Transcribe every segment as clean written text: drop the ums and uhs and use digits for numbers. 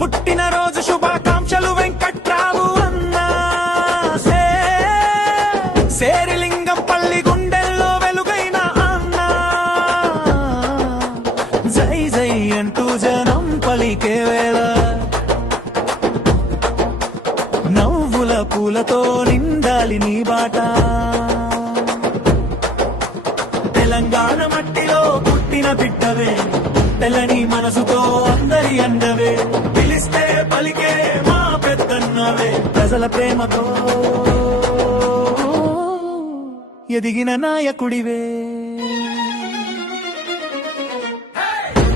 పుట్టినరోజు శుభాకాంక్షలు వెంకట్రావు అన్నా. సేరిలింగం పల్లి గుండెల్లో వెలుగైన అన్నా. జై జై అంటూ జనం పలికే వేళ నవ్వుల పూలతో నిండాలి నీ బాట. తెలంగాణ మట్టిలో పుట్టిన బిడ్డవే, తెల్లని మనసుతో అందరి అండవే. పిలిస్తే పలికే మా పెద్దన్నవే, ప్రజల ప్రేమతో ఎదిగిన నాయకుడివే.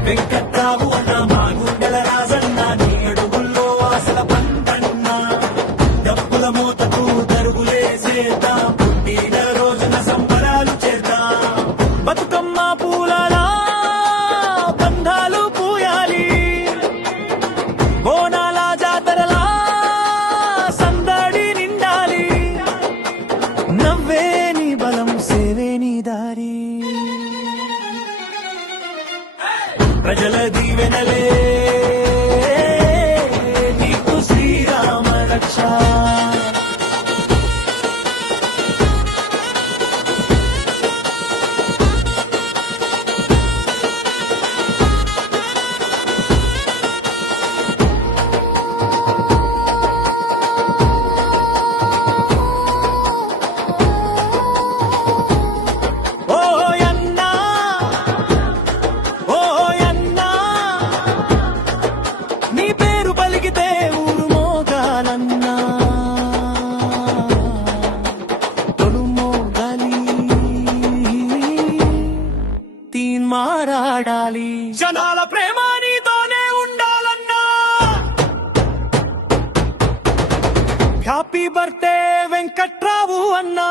వెంకట్రావు అన్న మా గుండెల రాజన్న, నీ అడుగుల్లో ఆశల పంటన్న. డబ్బుల మూతకు తరుగులేసేద్దాం, పుట్టిన రోజున సంబరాలు చేద్దాం. బతుకమ్మ పూలలా బంధాలు పూయాలి, బోనాల జాతరలా సందడి నిండాలి. నవ్వే నీ బలం, సేవే నీ దారి, ప్రజల దీవెనలే నీకు శ్రీరామ రక్ష. నీ పేరు పలికితే ఊరు మోగాలన్నా, తొలు మోగాలి, తీన్ మారాడాలి. జనాల ప్రేమ నీతోనే ఉండాలన్నా. హ్యాపీ బర్త్డే వెంకట్రావు అన్నా.